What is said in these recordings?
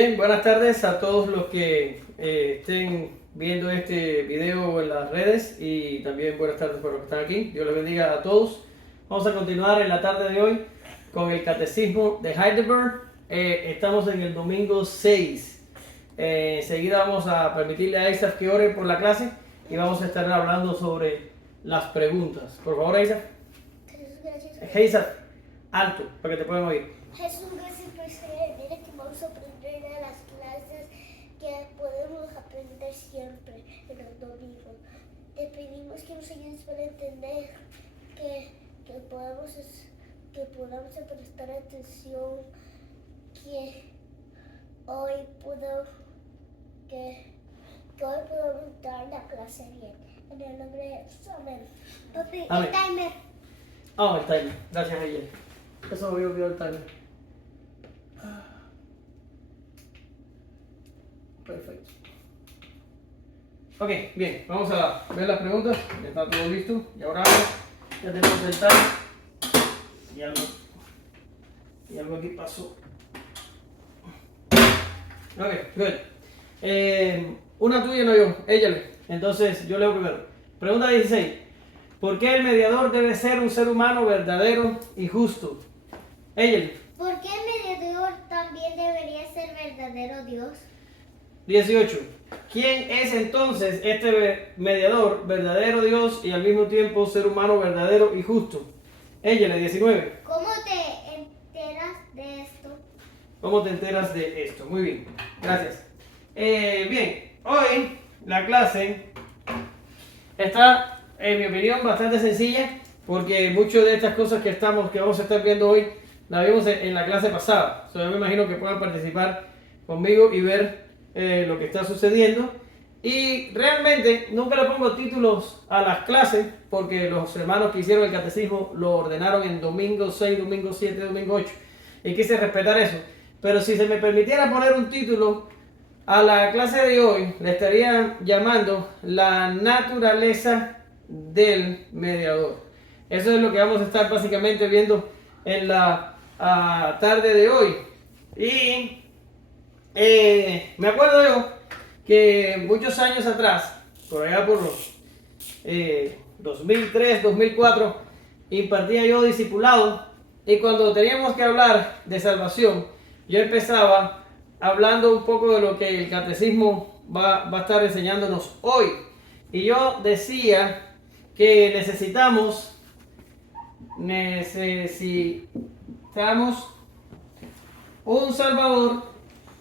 Bien, buenas tardes a todos los que estén viendo este video en las redes y también buenas tardes para los que están aquí. Dios les bendiga a todos. Vamos a continuar en la tarde de hoy con el Catecismo de Heidelberg. Estamos en el domingo 6. Enseguida vamos a permitirle a Isaac que ore por la clase y vamos a estar hablando sobre las preguntas. Por favor, Isaac. Jesús, gracias. Isaac, alto, para que te puedan oír. Jesús, gracias por ser. Mira que vamos a aprender a las clases que podemos aprender siempre en los domingos. Te pedimos que nos ayudes para entender que podamos prestar atención, que hoy podamos dar la clase bien. En el nombre de Jesús, amén. Papi, Amén. el timer. El timer. Gracias, Ayer. Eso me olvidó el timer. Perfecto. Ok, bien, vamos a ver las preguntas. Ya está todo listo. Y ahora ya tenemos el timer. Y algo aquí pasó. Ok, good. Una tuya, no yo. Ella. Entonces, yo leo primero. Pregunta 16. ¿Por qué el mediador debe ser un ser humano verdadero y justo? Ella. ¿Por qué el mediador también debería ser verdadero Dios? 18. ¿Quién es entonces este mediador, verdadero Dios y al mismo tiempo ser humano verdadero y justo? Ella, 19. ¿Cómo te enteras de esto? ¿Cómo te enteras de esto? Muy bien, gracias. Bien, hoy la clase está, en mi opinión, bastante sencilla porque muchas de estas cosas que vamos a estar viendo hoy las vimos en la clase pasada. Yo me imagino que puedan participar conmigo y ver lo que está sucediendo. Y realmente nunca le pongo títulos a las clases porque los hermanos que hicieron el catecismo lo ordenaron en domingo 6, domingo 7, domingo 8 y quise respetar eso. Pero si se me permitiera poner un título a la clase de hoy, le estaría llamando la naturaleza del mediador. Eso es lo que vamos a estar básicamente viendo en la tarde de hoy. Y me acuerdo yo que muchos años atrás, por allá por 2003, 2004, impartía yo discipulado y cuando teníamos que hablar de salvación, yo empezaba hablando un poco de lo que el catecismo va a estar enseñándonos hoy. Y yo decía que necesitamos un Salvador.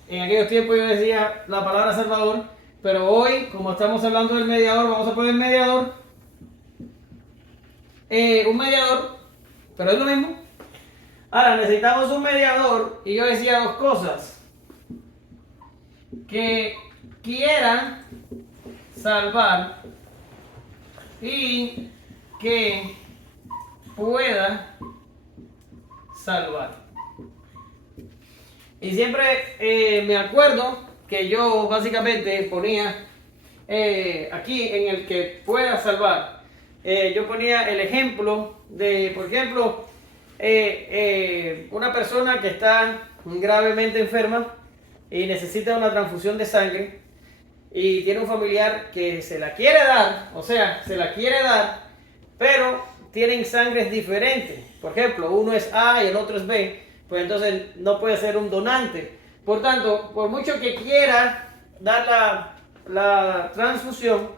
En aquellos tiempos yo decía la palabra Salvador, pero hoy, como estamos hablando del mediador, vamos a poner mediador. Un mediador, pero es lo mismo. Ahora, necesitamos un mediador, y yo decía dos cosas. Que quiera salvar y que pueda salvar. Y siempre me acuerdo que yo básicamente ponía aquí en el que pueda salvar. Yo ponía el ejemplo de, por ejemplo, una persona que está gravemente enferma y necesita una transfusión de sangre y tiene un familiar que se la quiere dar, pero tienen sangres diferentes. Por ejemplo, uno es A y el otro es B. Pues entonces no puede ser un donante. Por tanto, por mucho que quiera dar la transfusión,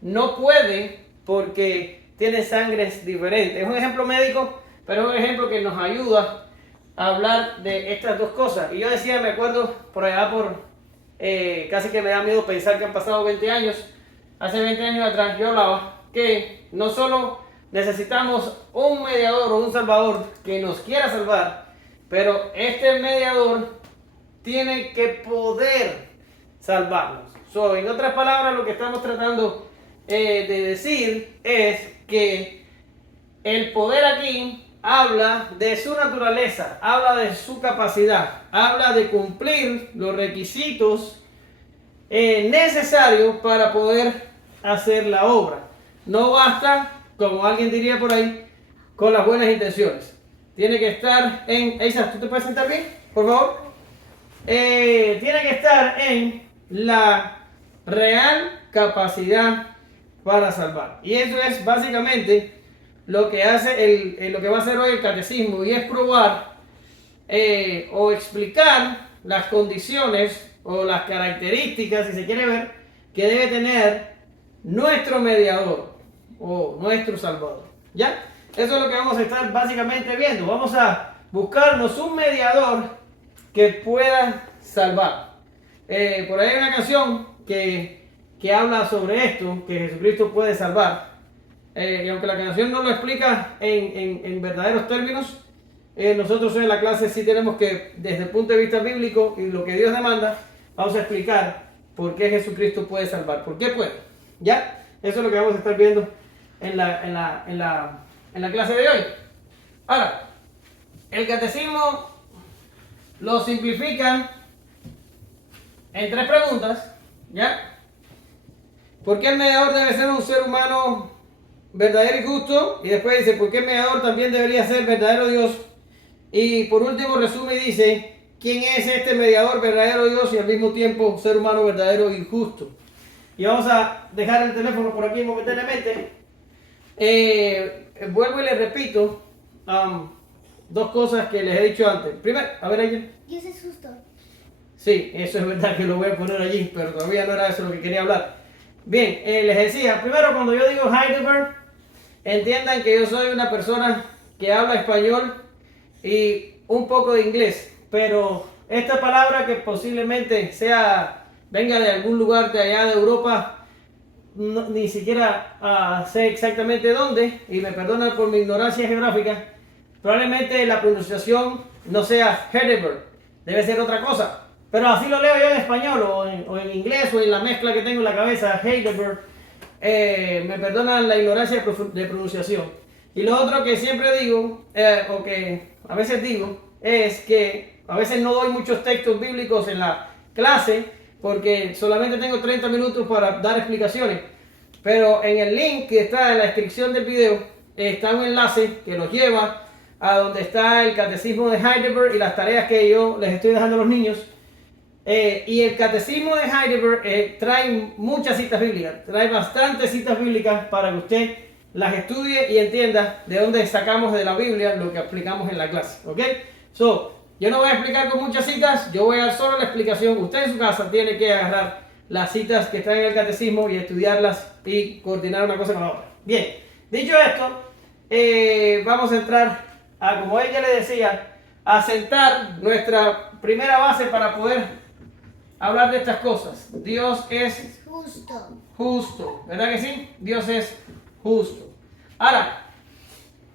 no puede porque tiene sangres diferentes. Es un ejemplo médico, pero es un ejemplo que nos ayuda a hablar de estas dos cosas. Y yo decía, me acuerdo por allá casi que me da miedo pensar que han pasado 20 años. Hace 20 años atrás yo hablaba que no solo necesitamos un mediador o un salvador que nos quiera salvar, pero este mediador tiene que poder salvarnos. En otras palabras, lo que estamos tratando de decir es que el poder aquí habla de su naturaleza, habla de su capacidad, habla de cumplir los requisitos necesarios para poder hacer la obra. No basta, como alguien diría por ahí, con las buenas intenciones. Tiene que estar en... Isa, ¿tú te puedes sentar bien, por favor? tiene que estar en la real capacidad para salvar. Y eso es básicamente lo que hace lo que va a hacer hoy el catecismo, y es probar o explicar las condiciones o las características, si se quiere ver, que debe tener nuestro mediador o nuestro salvador. ¿Ya? Eso es lo que vamos a estar básicamente viendo. Vamos a buscarnos un mediador que pueda salvar. Por ahí hay una canción que habla sobre esto, que Jesucristo puede salvar. Y aunque la canción no lo explica en verdaderos términos, nosotros en la clase sí tenemos que, desde el punto de vista bíblico y lo que Dios demanda, vamos a explicar por qué Jesucristo puede salvar. ¿Por qué puede? ¿Ya? Eso es lo que vamos a estar viendo en la clase de hoy. Ahora, el catecismo lo simplifica en 3 preguntas. ¿Ya? ¿Por qué el mediador debe ser un ser humano verdadero y justo? Y después dice, ¿por qué el mediador también debería ser verdadero Dios? Y por último resume y dice, ¿quién es este mediador verdadero Dios y al mismo tiempo ser humano verdadero y justo? Y vamos a dejar el teléfono por aquí momentáneamente. Vuelvo y les repito 2 cosas que les he dicho antes. Primero, a ver alguien. Dios es justo. Sí, eso es verdad que lo voy a poner allí, pero todavía no era eso lo que quería hablar. Bien, les decía, primero cuando yo digo Heidelberg, entiendan que yo soy una persona que habla español y un poco de inglés, pero esta palabra que posiblemente venga de algún lugar de allá de Europa, ni siquiera sé exactamente dónde, y me perdonan por mi ignorancia geográfica, probablemente la pronunciación no sea Heidelberg, debe ser otra cosa. Pero así lo leo yo en español o en inglés o en la mezcla que tengo en la cabeza, Heidelberg. Me perdonan la ignorancia de pronunciación. Y lo otro que siempre digo, o que a veces digo, es que a veces no doy muchos textos bíblicos en la clase porque solamente tengo 30 minutos para dar explicaciones. Pero en el link que está en la descripción del video está un enlace que los lleva a donde está el catecismo de Heidelberg y las tareas que yo les estoy dejando a los niños. Y el catecismo de Heidelberg trae muchas citas bíblicas, trae bastantes citas bíblicas para que usted las estudie y entienda de dónde sacamos de la Biblia lo que explicamos en la clase. ¿Ok? Yo no voy a explicar con muchas citas, yo voy a dar solo la explicación. Usted en su casa tiene que agarrar las citas que están en el catecismo y estudiarlas y coordinar una cosa con la otra. Bien, dicho esto, vamos a entrar a, como ella le decía, a sentar nuestra primera base para poder hablar de estas cosas. Dios es justo, ¿verdad que sí? Dios es justo. Ahora,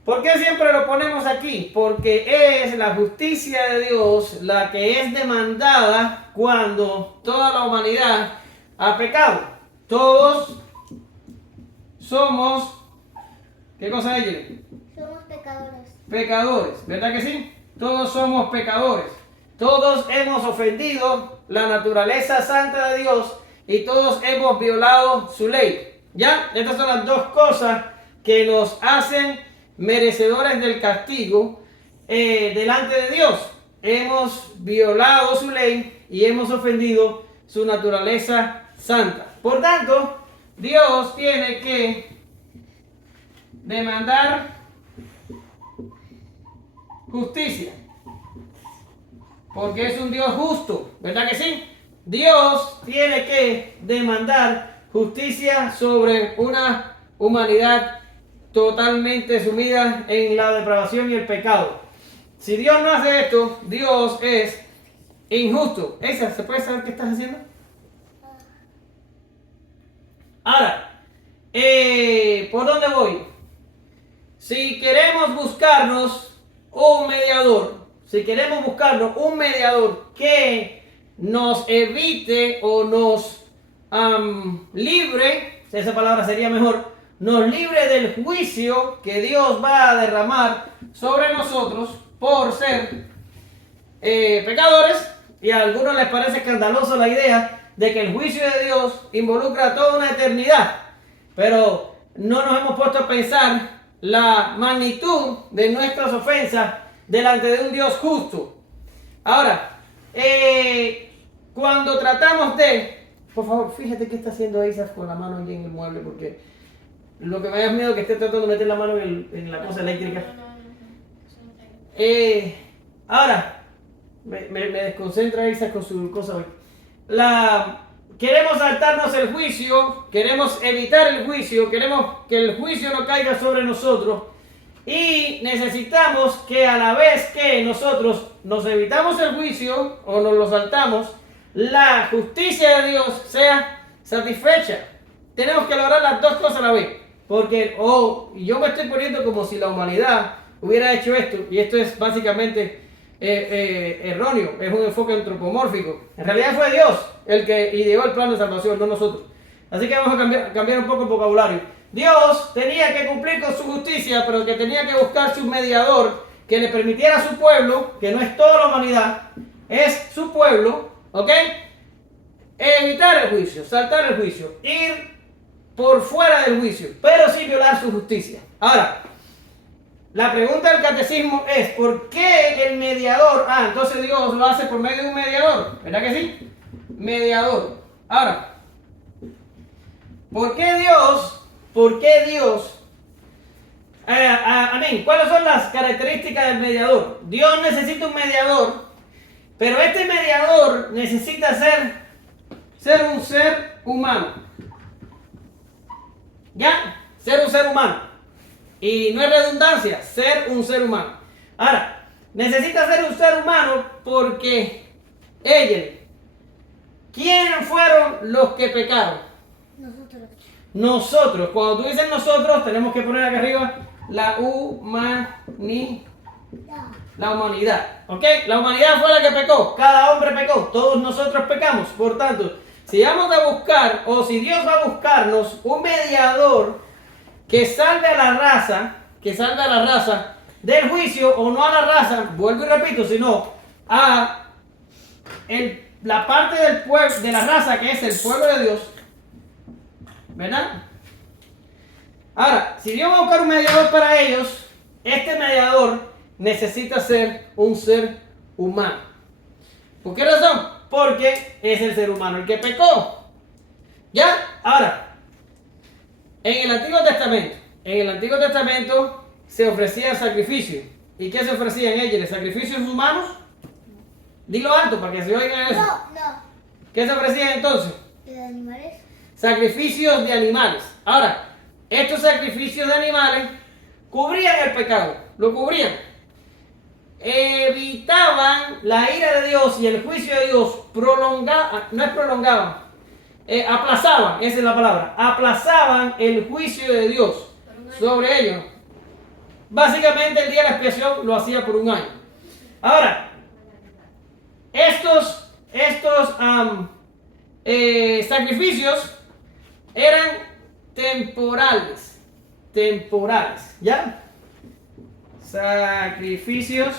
¿por qué siempre lo ponemos aquí? Porque es la justicia de Dios la que es demandada cuando toda la humanidad ha pecado. Todos somos, ¿qué cosa es, Yeli? Somos pecadores. Pecadores, ¿verdad que sí? Todos somos pecadores. Todos hemos ofendido la naturaleza santa de Dios y todos hemos violado su ley. ¿Ya? Estas son las 2 cosas que nos hacen merecedores del castigo delante de Dios. Hemos violado su ley y hemos ofendido su naturaleza santa. Por tanto, Dios tiene que demandar justicia. Porque es un Dios justo, ¿verdad que sí? Dios tiene que demandar justicia sobre una humanidad totalmente sumida en la depravación y el pecado. Si Dios no hace esto, Dios es injusto. ¿Esa se puede saber qué estás haciendo? Ahora, ¿por dónde voy? Si queremos buscarnos un mediador, que nos evite o nos libre, esa palabra sería mejor, nos libre del juicio que Dios va a derramar sobre nosotros por ser pecadores, y a algunos les parece escandaloso la idea de que el juicio de Dios involucra toda una eternidad, pero no nos hemos puesto a pensar la magnitud de nuestras ofensas delante de un Dios justo. Ahora, cuando tratamos de... Por favor, fíjate qué está haciendo Isaac con la mano allí en el mueble, porque lo que me da miedo es que esté tratando de meter la mano en la cosa eléctrica. Ahora, me desconcentra Isaac con su cosa hoy. Queremos saltarnos el juicio, queremos evitar el juicio, queremos que el juicio no caiga sobre nosotros. Y necesitamos que a la vez que nosotros nos evitamos el juicio o nos lo saltamos, la justicia de Dios sea satisfecha. Tenemos que lograr las dos cosas a la vez. Porque yo me estoy poniendo como si la humanidad hubiera hecho esto, y esto es básicamente erróneo, es un enfoque antropomórfico. En realidad fue Dios el que ideó el plan de salvación, no nosotros. Así que vamos a cambiar un poco el vocabulario. Dios tenía que cumplir con su justicia, pero que tenía que buscar su mediador que le permitiera a su pueblo, que no es toda la humanidad, es su pueblo, ¿ok? Evitar el juicio, saltar el juicio, ir por fuera del juicio, pero sin violar su justicia. Ahora, la pregunta del catecismo es, ¿por qué el mediador? Entonces Dios lo hace por medio de un mediador, ¿verdad que sí? Mediador. Ahora, ¿por qué Dios? Amén. ¿Cuáles son las características del mediador? Dios necesita un mediador, pero este mediador necesita ser un ser humano. ¿Ya? Ser un ser humano. Y no es redundancia, ser un ser humano. Ahora, necesita ser un ser humano porque ¿quiénes fueron los que pecaron? Nosotros. Cuando tú dices nosotros, tenemos que poner acá arriba la humanidad. La humanidad. ¿Ok? La humanidad fue la que pecó. Cada hombre pecó. Todos nosotros pecamos. Por tanto, si vamos a buscar, o si Dios va a buscarnos un mediador que salve a la raza del juicio, o no a la raza, vuelvo y repito, sino a la parte del pueblo, de la raza que es el pueblo de Dios, ¿verdad? Ahora, si Dios va a buscar un mediador para ellos, este mediador necesita ser un ser humano. ¿Por qué razón? Porque es el ser humano el que pecó. ¿Ya? Ahora, en el Antiguo Testamento se ofrecía sacrificio. ¿Y qué se ofrecía en ellos? ¿Sacrificios humanos? Dilo alto para que se oigan eso. No. ¿Qué se ofrecía entonces? ¿De animales? Sacrificios de animales. Ahora, estos sacrificios de animales cubrían el pecado, lo cubrían. Evitaban la ira de Dios y el juicio de Dios, aplazaban, esa es la palabra, aplazaban el juicio de Dios sobre ellos. Básicamente el día de la expiación lo hacía por un año. Ahora, estos sacrificios eran temporales, ¿ya? Sacrificios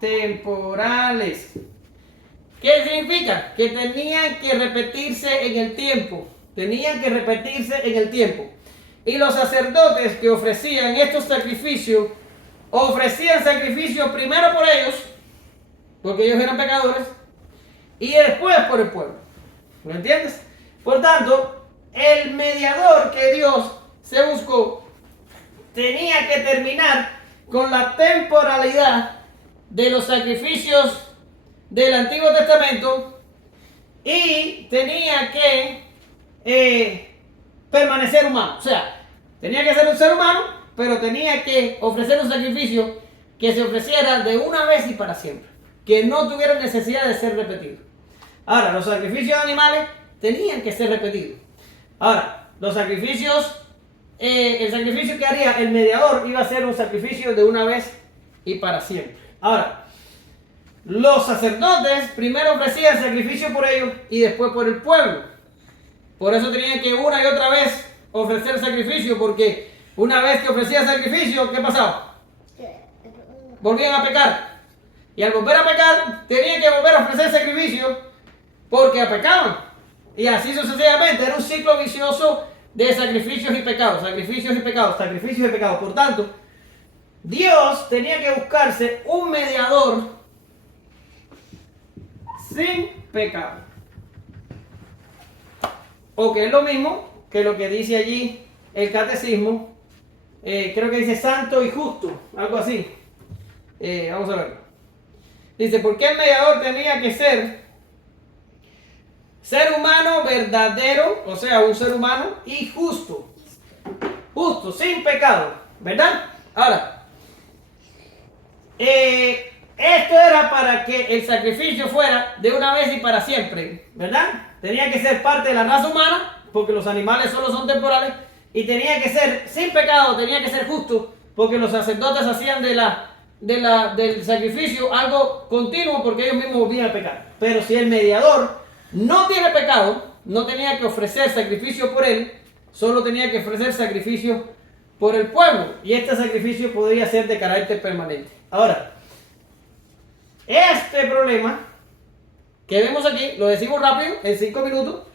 temporales. ¿Qué significa? Que tenían que repetirse en el tiempo. Y los sacerdotes que ofrecían estos sacrificios, ofrecían sacrificios primero por ellos, porque ellos eran pecadores, y después por el pueblo. ¿Lo entiendes? Por tanto, el mediador que Dios se buscó tenía que terminar con la temporalidad de los sacrificios del Antiguo Testamento y tenía que permanecer humano. O sea, tenía que ser un ser humano, pero tenía que ofrecer un sacrificio que se ofreciera de una vez y para siempre, que no tuviera necesidad de ser repetido. Ahora, los sacrificios de animales tenían que ser repetidos. Ahora, los sacrificios, el sacrificio que haría el mediador iba a ser un sacrificio de una vez y para siempre. Ahora, los sacerdotes primero ofrecían sacrificio por ellos y después por el pueblo. Por eso tenían que una y otra vez ofrecer sacrificio, porque una vez que ofrecían sacrificio, ¿qué pasaba? Volvían a pecar. Y al volver a pecar, tenían que volver a ofrecer sacrificio porque pecaban. Y así sucesivamente. Era un ciclo vicioso de sacrificios y pecados, sacrificios y pecados, sacrificios y pecados. Por tanto, Dios tenía que buscarse un mediador sin pecado. O que es lo mismo que lo que dice allí el catecismo, creo que dice santo y justo, algo así. Vamos a verlo. Dice, ¿por qué el mediador tenía que ser humano verdadero, o sea, un ser humano, y justo? Justo, sin pecado, ¿verdad? Ahora, esto era para que el sacrificio fuera de una vez y para siempre, ¿verdad? Tenía que ser parte de la raza humana, porque los animales solo son temporales, y tenía que ser sin pecado, tenía que ser justo, porque los sacerdotes hacían del sacrificio algo continuo, porque ellos mismos volvían a pecar. Pero si el mediador no tiene pecado, no tenía que ofrecer sacrificio por él, solo tenía que ofrecer sacrificio por el pueblo, y este sacrificio podría ser de carácter permanente. Ahora, este problema que vemos aquí, lo decimos rápido, en 5 minutos,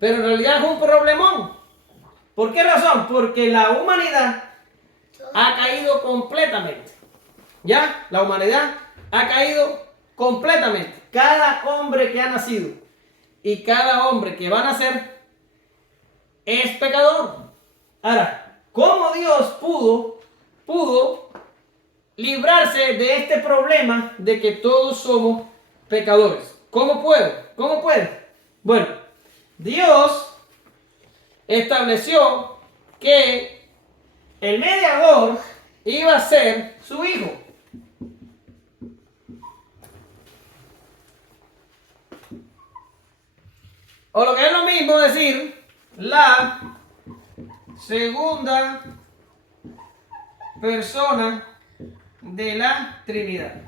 pero en realidad es un problemón. ¿Por qué razón? Porque la humanidad ha caído completamente. ¿Ya? La humanidad ha caído completamente. Cada hombre que ha nacido y cada hombre que va a nacer es pecador. Ahora, ¿cómo Dios pudo librarse de este problema de que todos somos pecadores? ¿Cómo puede? ¿Cómo puede? Bueno, Dios estableció que el mediador iba a ser su hijo. O lo que es lo mismo decir, la segunda persona de la Trinidad.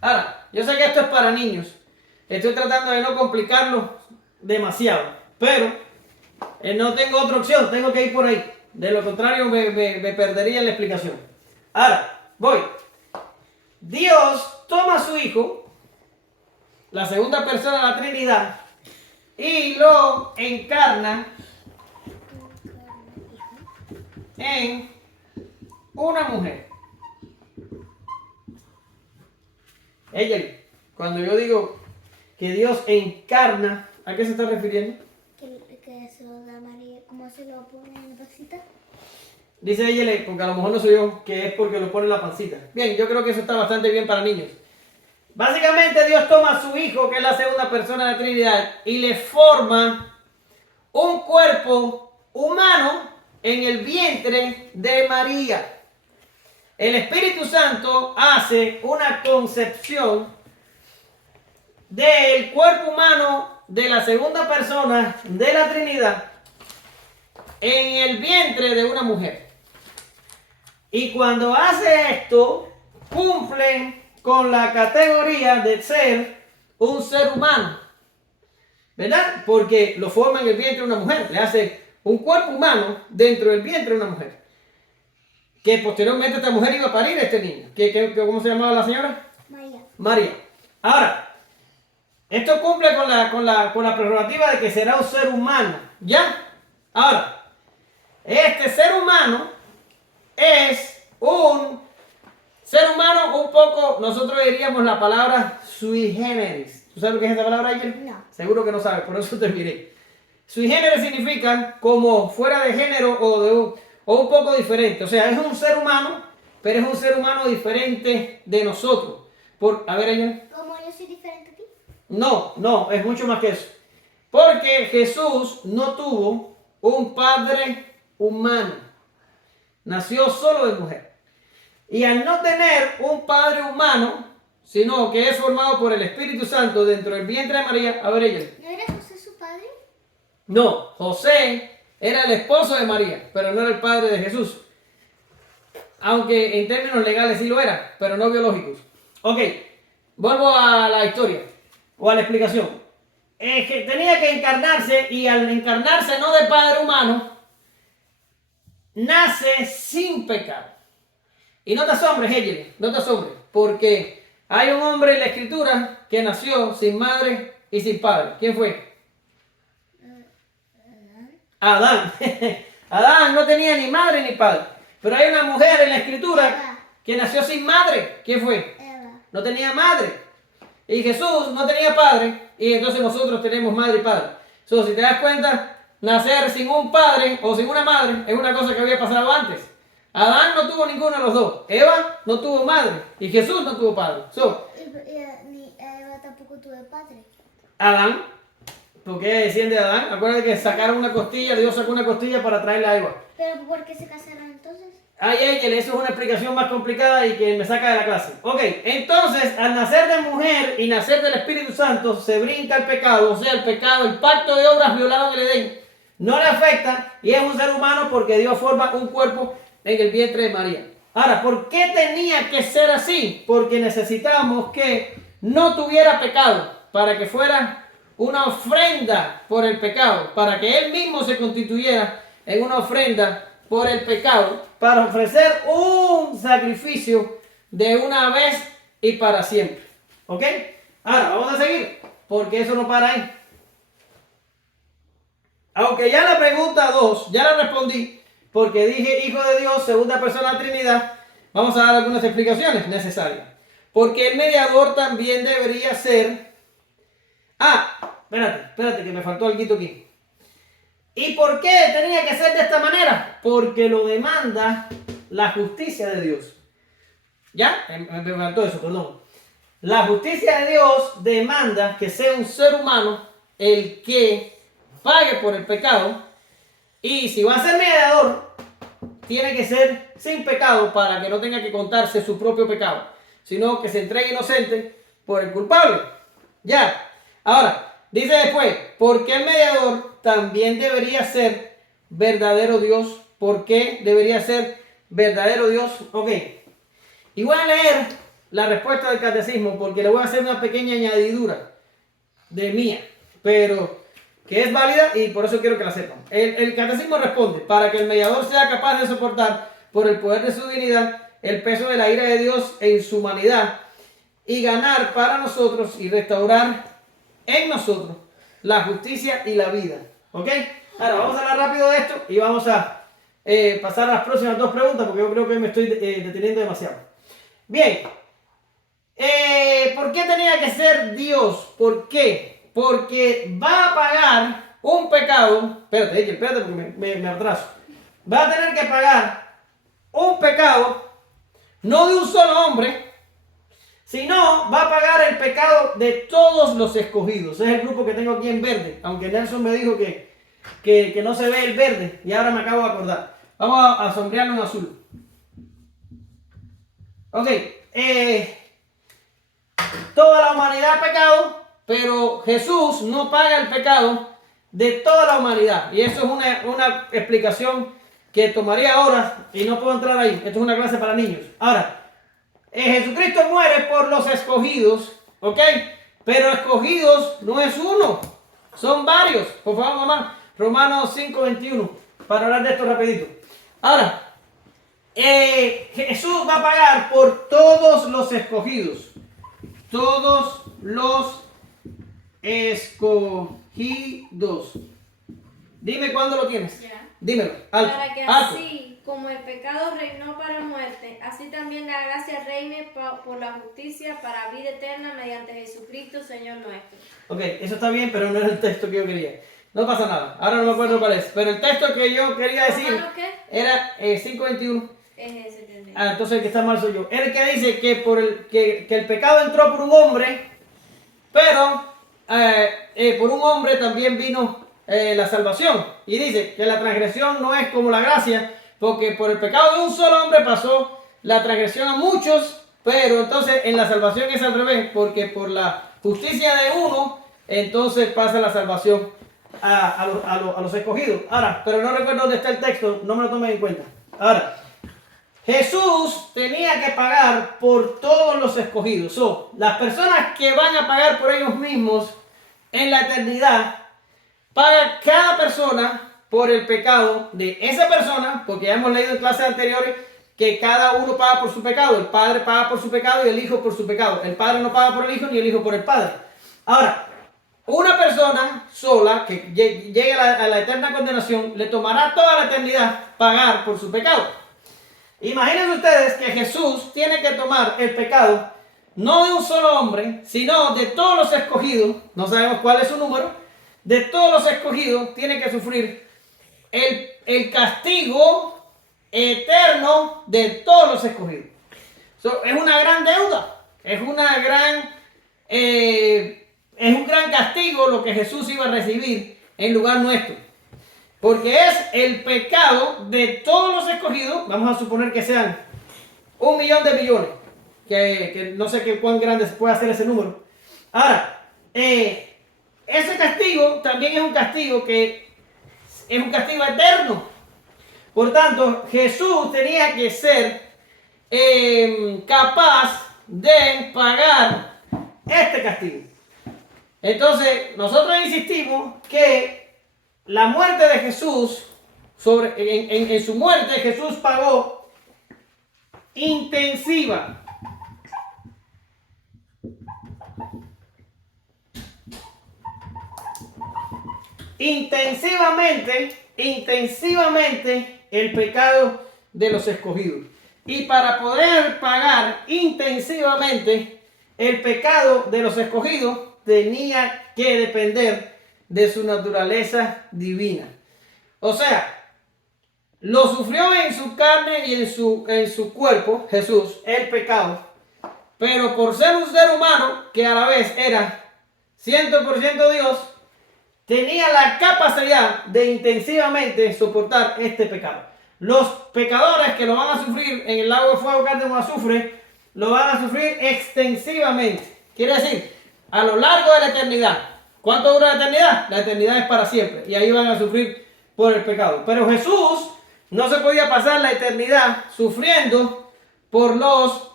Ahora, yo sé que esto es para niños. Estoy tratando de no complicarlo demasiado. Pero no tengo otra opción. Tengo que ir por ahí. De lo contrario me perdería en la explicación. Ahora, voy. Dios toma a su Hijo, la segunda persona de la Trinidad, y lo encarna en una mujer. Ella, cuando yo digo que Dios encarna, ¿a qué se está refiriendo? Que se lo da María, ¿cómo se lo pone en la pancita? Dice ella, porque a lo mejor no soy yo, que es porque lo pone en la pancita. Bien, yo creo que eso está bastante bien para niños. Básicamente Dios toma a su Hijo, que es la segunda persona de la Trinidad, y le forma un cuerpo humano en el vientre de María. El Espíritu Santo hace una concepción del cuerpo humano de la segunda persona de la Trinidad en el vientre de una mujer. Y cuando hace esto, cumple con la categoría de ser un ser humano, ¿verdad? Porque lo forma en el vientre de una mujer, le hace un cuerpo humano dentro del vientre de una mujer. Que posteriormente esta mujer iba a parir a este niño. ¿Cómo se llamaba la señora? María. María. Ahora, esto cumple con la prerrogativa de que será un ser humano. ¿Ya? Ahora, este ser humano es un ser humano un poco, nosotros diríamos la palabra sui generis. ¿Tú sabes lo que es esa palabra, Ayer? No. Seguro que no sabes, por eso te miré. Sui generis significa como fuera de género o un poco diferente. O sea, es un ser humano, pero es un ser humano diferente de nosotros. A ver, Ayer. ¿Cómo yo soy diferente a ti? No, es mucho más que eso. Porque Jesús no tuvo un padre humano. Nació solo de mujer. Y al no tener un padre humano, sino que es formado por el Espíritu Santo dentro del vientre de María. A ver, ella. ¿No era José su padre? No, José era el esposo de María, pero no era el padre de Jesús. Aunque en términos legales sí lo era, pero no biológicos. Ok, vuelvo a la historia, o a la explicación. Que tenía que encarnarse, y al encarnarse no de padre humano, nace sin pecado. Y no te asombres, Hegel, no te asombres, porque hay un hombre en la Escritura que nació sin madre y sin padre. ¿Quién fue? Adán. Adán no tenía ni madre ni padre. Pero hay una mujer en la Escritura que nació sin madre. ¿Quién fue? Eva. No tenía madre. Y Jesús no tenía padre, y entonces nosotros tenemos madre y padre. So, si te das cuenta, nacer sin un padre o sin una madre es una cosa que había pasado antes. Adán no tuvo ninguno de los dos. Eva no tuvo madre y Jesús no tuvo padre. So, Ni Eva tampoco tuvo padre. Adán, porque ella desciende de Adán. Acuérdate que sacaron una costilla, Dios sacó una costilla para traerle a Eva. ¿Pero por qué se casaron entonces? Ay, eso es una explicación más complicada y que me saca de la clase. Ok, entonces, al nacer de mujer y nacer del Espíritu Santo, se brinca el pecado. O sea, el pecado, el pacto de obras violado en el Edén, no le afecta y es un ser humano porque Dios forma un cuerpo en el vientre de María. Ahora, ¿por qué tenía que ser así? Porque necesitábamos que no tuviera pecado para que fuera una ofrenda por el pecado, para que Él mismo se constituyera en una ofrenda por el pecado, para ofrecer un sacrificio de una vez y para siempre. ¿Ok? Ahora, vamos a seguir, porque eso no para ahí. Aunque ya la pregunta 2, ya la respondí, porque dije Hijo de Dios, segunda persona de la Trinidad, vamos a dar algunas explicaciones necesarias. Porque el mediador también debería ser... espérate, que me faltó algo aquí. ¿Y por qué tenía que ser de esta manera? Porque lo demanda la justicia de Dios. ¿Ya? Me faltó eso, perdón. La justicia de Dios demanda que sea un ser humano el que pague por el pecado. Y si va a ser mediador, tiene que ser sin pecado para que no tenga que contarse su propio pecado, sino que se entregue inocente por el culpable. Ya. Ahora, dice después, porque el mediador también debería ser verdadero Dios. ¿Por qué debería ser verdadero Dios? Ok. Y voy a leer la respuesta del catecismo porque le voy a hacer una pequeña añadidura de mía, pero que es válida y por eso quiero que la sepan. El catecismo responde, para que el mediador sea capaz de soportar por el poder de su divinidad el peso de la ira de Dios en su humanidad y ganar para nosotros y restaurar en nosotros la justicia y la vida. ¿Ok? Ahora vamos a hablar rápido de esto y vamos a pasar a las próximas 2 preguntas porque yo creo que me estoy deteniendo demasiado. Bien. ¿Por qué tenía que ser Dios? ¿Por qué? Porque va a pagar un pecado. Espérate porque me atraso. Va a tener que pagar un pecado, no de un solo hombre, sino va a pagar el pecado de todos los escogidos. Es el grupo que tengo aquí en verde, aunque Nelson me dijo que no se ve el verde y ahora me acabo de acordar. Vamos a sombrearlo en azul. Ok, toda la humanidad ha pecado, pero Jesús no paga el pecado de toda la humanidad. Y eso es una explicación que tomaría horas y no puedo entrar ahí. Esto es una clase para niños. Ahora, Jesucristo muere por los escogidos, ¿ok? Pero escogidos no es uno, son varios. Por favor, mamá, Romanos 5:21, para hablar de esto rapidito. Ahora, Jesús va a pagar por todos los escogidos. Todos los escogidos. Dime cuándo lo tienes. Ya. Dímelo. Alto, Para que alto. así como el pecado reinó para muerte, así también la gracia reine por la justicia para vida eterna mediante Jesucristo, Señor nuestro. Ok, eso está bien, pero no era el texto que yo quería. No pasa nada. Ahora no me acuerdo cuál es. Pero el texto que yo quería decir ¿Romanos qué? era 5:21. Es ese, entendí. Entonces el que está mal soy yo. El que dice que que el pecado entró por un hombre, pero por un hombre también vino la salvación. Y dice que la transgresión no es como la gracia, porque por el pecado de un solo hombre pasó la transgresión a muchos, pero entonces en la salvación es al revés, porque por la justicia de uno, entonces pasa la salvación a los escogidos. Ahora, pero no recuerdo dónde está el texto, no me lo tomen en cuenta. Ahora, Jesús tenía que pagar por todos los escogidos. Las personas que van a pagar por ellos mismos en la eternidad, paga cada persona por el pecado de esa persona, porque ya hemos leído en clases anteriores que cada uno paga por su pecado. El Padre paga por su pecado y el Hijo por su pecado. El Padre no paga por el Hijo ni el Hijo por el Padre. Ahora, una persona sola que llegue a la eterna condenación, le tomará toda la eternidad pagar por su pecado. Imaginen ustedes que Jesús tiene que tomar el pecado no de un solo hombre, sino de todos los escogidos, no sabemos cuál es su número, de todos los escogidos tiene que sufrir el castigo eterno de todos los escogidos. Es una gran deuda, es un gran castigo lo que Jesús iba a recibir en lugar nuestro. Porque es el pecado de todos los escogidos, vamos a suponer que sean 1 millón de millones, que no sé cuán grande puede hacer ese número. Ahora, ese castigo también es un castigo eterno. Por tanto, Jesús tenía que ser capaz de pagar este castigo. Entonces, nosotros insistimos que la muerte de Jesús, en su muerte Jesús pagó intensivamente el pecado de los escogidos. Y para poder pagar intensivamente el pecado de los escogidos, tenía que depender de su naturaleza divina. O sea, lo sufrió en su carne y en su cuerpo, Jesús, el pecado. Pero por ser un ser humano, que a la vez era 100% Dios, tenía la capacidad de intensivamente soportar este pecado. Los pecadores que lo van a sufrir en el lago de fuego que como azufre, lo van a sufrir extensivamente. Quiere decir, a lo largo de la eternidad. ¿Cuánto dura la eternidad? La eternidad es para siempre. Y ahí van a sufrir por el pecado. Pero Jesús no se podía pasar la eternidad sufriendo por los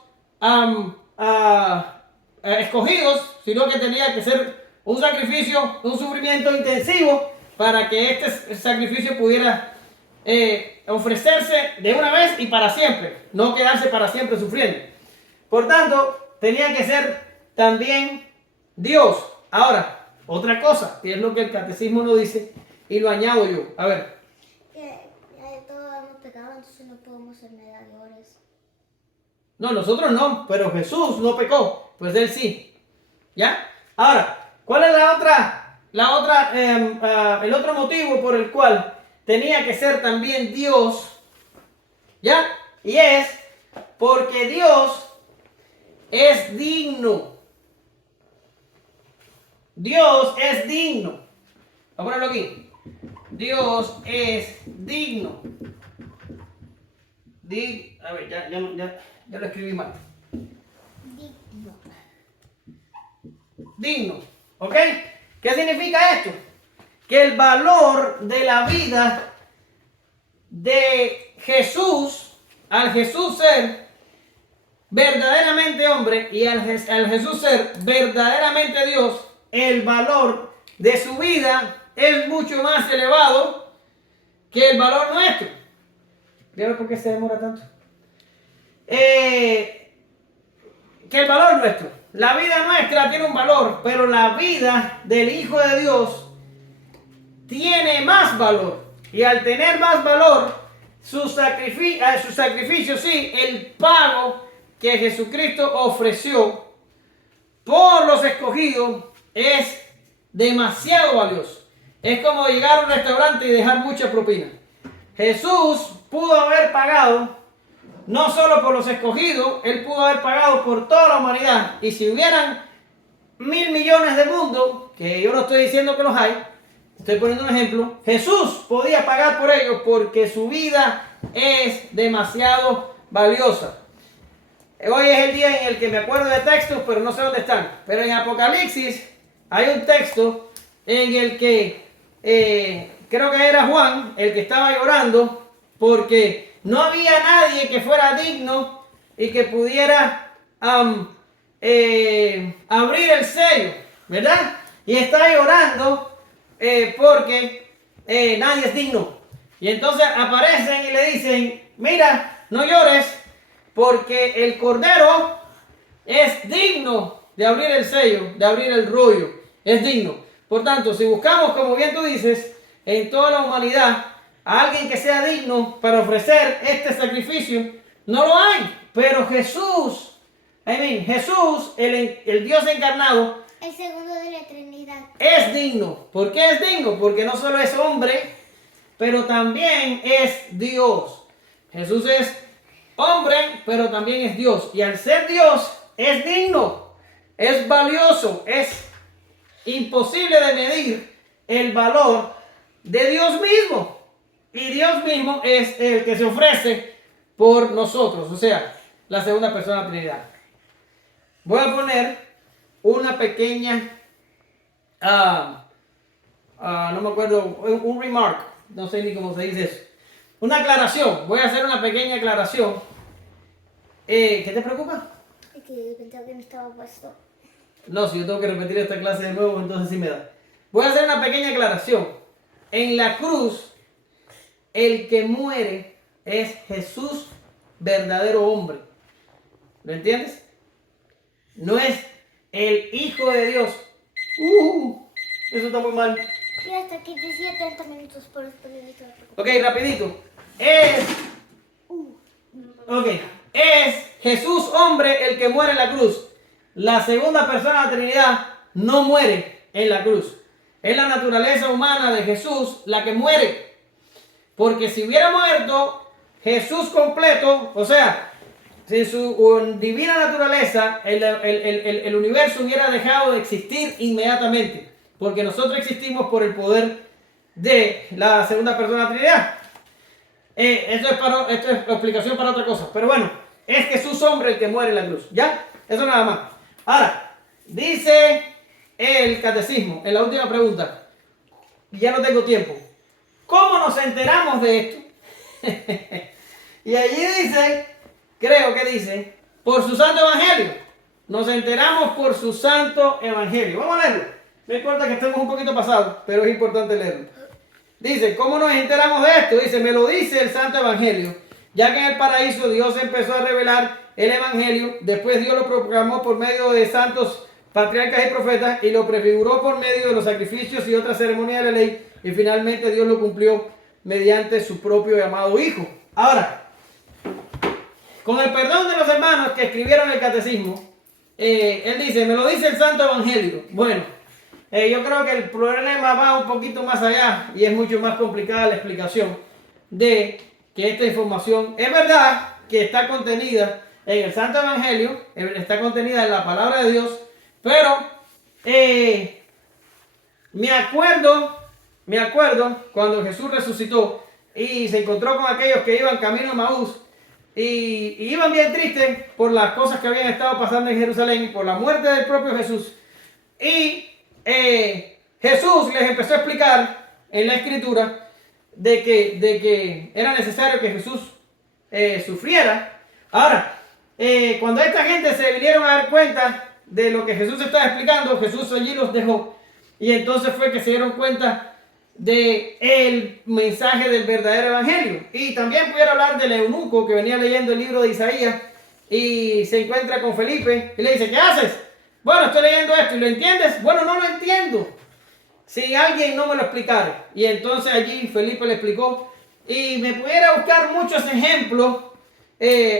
escogidos, sino que tenía que ser un sacrificio, un sufrimiento intensivo para que este sacrificio pudiera ofrecerse de una vez y para siempre, no quedarse para siempre sufriendo. Por tanto, tenía que ser también Dios. Ahora, otra cosa, que es lo que el catecismo nos dice, y lo añado yo. A ver. Que todos hemos pecado, entonces no podemos ser mediadores. No, nosotros no, pero Jesús no pecó, pues él sí. ¿Ya? Ahora, ¿cuál es el otro motivo por el cual tenía que ser también Dios? ¿Ya? Y es porque Dios es digno. Dios es digno. Vamos a ponerlo aquí. Dios es digno. A ver, ya lo escribí mal. Digno. Digno. ¿Ok? ¿Qué significa esto? Que el valor de la vida de Jesús, al Jesús ser verdaderamente hombre y al Jesús ser verdaderamente Dios, el valor de su vida es mucho más elevado que el valor nuestro. ¿Vieron por qué se demora tanto? Que el valor nuestro. La vida nuestra tiene un valor, pero la vida del Hijo de Dios tiene más valor. Y al tener más valor, su sacrificio, sí, el pago que Jesucristo ofreció por los escogidos es demasiado valioso. Es como llegar a un restaurante y dejar mucha propina. Jesús pudo haber pagado no solo por los escogidos, él pudo haber pagado por toda la humanidad. Y si hubieran 1.000 millones de mundos, que yo no estoy diciendo que los hay, estoy poniendo un ejemplo, Jesús podía pagar por ellos porque su vida es demasiado valiosa. Hoy es el día en el que me acuerdo de textos, pero no sé dónde están. Pero en Apocalipsis hay un texto en el que creo que era Juan el que estaba llorando porque no había nadie que fuera digno y que pudiera abrir el sello, ¿verdad? Y está llorando porque nadie es digno. Y entonces aparecen y le dicen, mira, no llores porque el Cordero es digno de abrir el sello, de abrir el rollo, es digno. Por tanto, si buscamos, como bien tú dices, en toda la humanidad, a alguien que sea digno para ofrecer este sacrificio, no lo hay. Pero Jesús Jesús, el Dios encarnado, El segundo de la Trinidad. es digno. ¿Por qué es digno? Porque no solo es hombre, pero también es Dios. Jesús es hombre, pero también es Dios. Y al ser Dios, es digno, es valioso, es imposible de medir el valor de Dios mismo. Y Dios mismo es el que se ofrece por nosotros, o sea, la segunda persona de la Trinidad. Voy a poner una pequeña, no me acuerdo, un remark, no sé ni cómo se dice eso. Una aclaración, voy a hacer una pequeña aclaración. ¿Qué te preocupa? Es que pensaba que no estaba puesto. No, si yo tengo que repetir esta clase de nuevo, entonces sí me da. Voy a hacer una pequeña aclaración. En la cruz, el que muere es Jesús, verdadero hombre. ¿Lo entiendes? No es el Hijo de Dios. Eso está muy mal. Y hasta aquí decía 30 minutos por esto me estaba preocupando. Ok, rapidito. Es Jesús hombre el que muere en la cruz. La segunda persona de la Trinidad no muere en la cruz. Es la naturaleza humana de Jesús la que muere. Porque si hubiera muerto Jesús completo, o sea, sin su divina naturaleza, el universo hubiera dejado de existir inmediatamente. Porque nosotros existimos por el poder de la segunda persona de la Trinidad. Esto es explicación para otra cosa. Pero bueno, es Jesús hombre el que muere en la cruz. ¿Ya? Eso nada más. Ahora, dice el catecismo, en la última pregunta, y ya no tengo tiempo, ¿cómo nos enteramos de esto? Y allí dice, creo que dice, por su santo evangelio. Nos enteramos por su santo evangelio. Vamos a leerlo. No importa que estemos un poquito pasados, pero es importante leerlo. Dice, ¿cómo nos enteramos de esto? Dice, me lo dice el santo evangelio, ya que en el paraíso Dios empezó a revelar el evangelio, después Dios lo proclamó por medio de santos patriarcas y profetas y lo prefiguró por medio de los sacrificios y otras ceremonias de la ley, y finalmente Dios lo cumplió mediante su propio y amado Hijo. Ahora, con el perdón de los hermanos que escribieron el catecismo, él dice, me lo dice el santo evangelio. Bueno, yo creo que el problema va un poquito más allá y es mucho más complicada la explicación de que esta información es verdad que está contenida en el Santo Evangelio, está contenida en la palabra de Dios, pero me acuerdo cuando Jesús resucitó y se encontró con aquellos que iban camino a Maús y iban bien tristes por las cosas que habían estado pasando en Jerusalén y por la muerte del propio Jesús. Y Jesús les empezó a explicar en la escritura de que era necesario que Jesús sufriera. Ahora, cuando esta gente se vinieron a dar cuenta de lo que Jesús estaba explicando, Jesús allí los dejó. Y entonces fue que se dieron cuenta del mensaje del verdadero evangelio. Y también pudiera hablar del eunuco que venía leyendo el libro de Isaías y se encuentra con Felipe y le dice, ¿qué haces? Bueno, estoy leyendo esto y ¿lo entiendes? Bueno, no lo entiendo. Si alguien no me lo explicara. Y entonces allí Felipe le explicó. Y me pudiera buscar muchos ejemplos.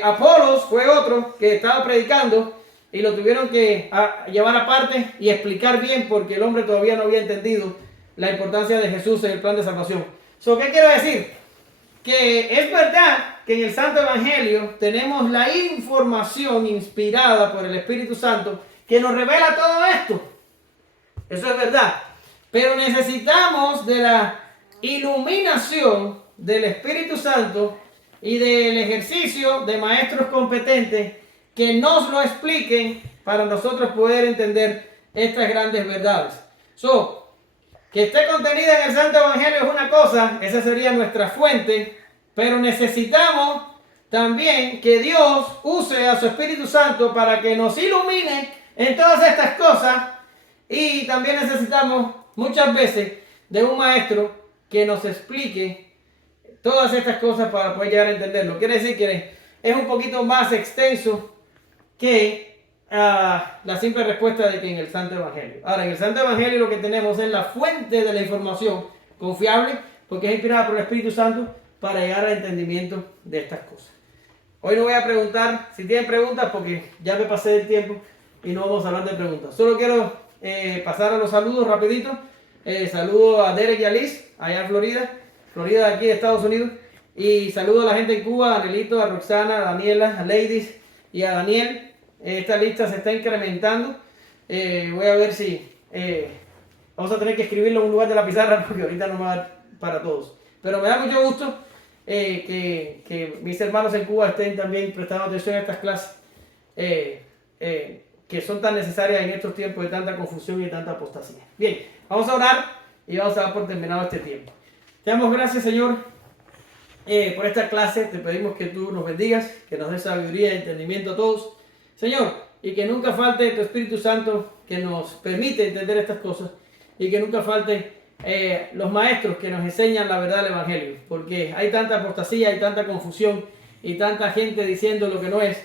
Apolos fue otro que estaba predicando y lo tuvieron que llevar aparte y explicar bien porque el hombre todavía no había entendido la importancia de Jesús en el plan de salvación. ¿Qué quiero decir? Que es verdad que en el Santo Evangelio tenemos la información inspirada por el Espíritu Santo que nos revela todo esto. Eso es verdad. Pero necesitamos de la iluminación del Espíritu Santo y del ejercicio de maestros competentes que nos lo expliquen para nosotros poder entender estas grandes verdades. Que esté contenida en el Santo Evangelio es una cosa, esa sería nuestra fuente, pero necesitamos también que Dios use a su Espíritu Santo para que nos ilumine en todas estas cosas, y también necesitamos muchas veces de un maestro que nos explique todas estas cosas para poder llegar a entenderlo. Quiere decir que es un poquito más extenso que la simple respuesta de que en el Santo Evangelio. Ahora, en el Santo Evangelio lo que tenemos es la fuente de la información confiable, porque es inspirada por el Espíritu Santo para llegar al entendimiento de estas cosas. Hoy no voy a preguntar, si tienen preguntas, porque ya me pasé del tiempo y no vamos a hablar de preguntas. Solo quiero pasar a los saludos rapidito. Saludo a Derek y a Liz, allá en Florida de aquí de Estados Unidos. Y saludo a la gente en Cuba, a Anelito, a Roxana, a Daniela, a Ladies y a Daniel. Esta lista se está incrementando. Voy a ver si vamos a tener que escribirlo en un lugar de la pizarra porque ahorita no me va a dar para todos. Pero me da mucho gusto que mis hermanos en Cuba estén también prestando atención a estas clases que son tan necesarias en estos tiempos de tanta confusión y de tanta apostasía. Bien, vamos a orar y vamos a dar por terminado este tiempo. Te damos gracias, Señor, por esta clase. Te pedimos que tú nos bendigas, que nos des sabiduría y entendimiento a todos, Señor, y que nunca falte tu Espíritu Santo que nos permite entender estas cosas, y que nunca falte los maestros que nos enseñan la verdad del Evangelio, porque hay tanta apostasía, hay tanta confusión y tanta gente diciendo lo que no es,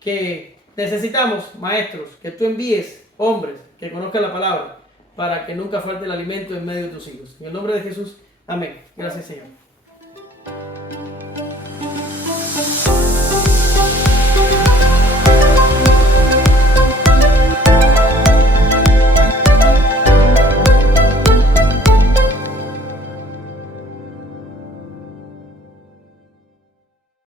que necesitamos maestros, que tú envíes hombres que conozcan la palabra para que nunca falte el alimento en medio de tus hijos. En el nombre de Jesús, amén. Gracias, Señor.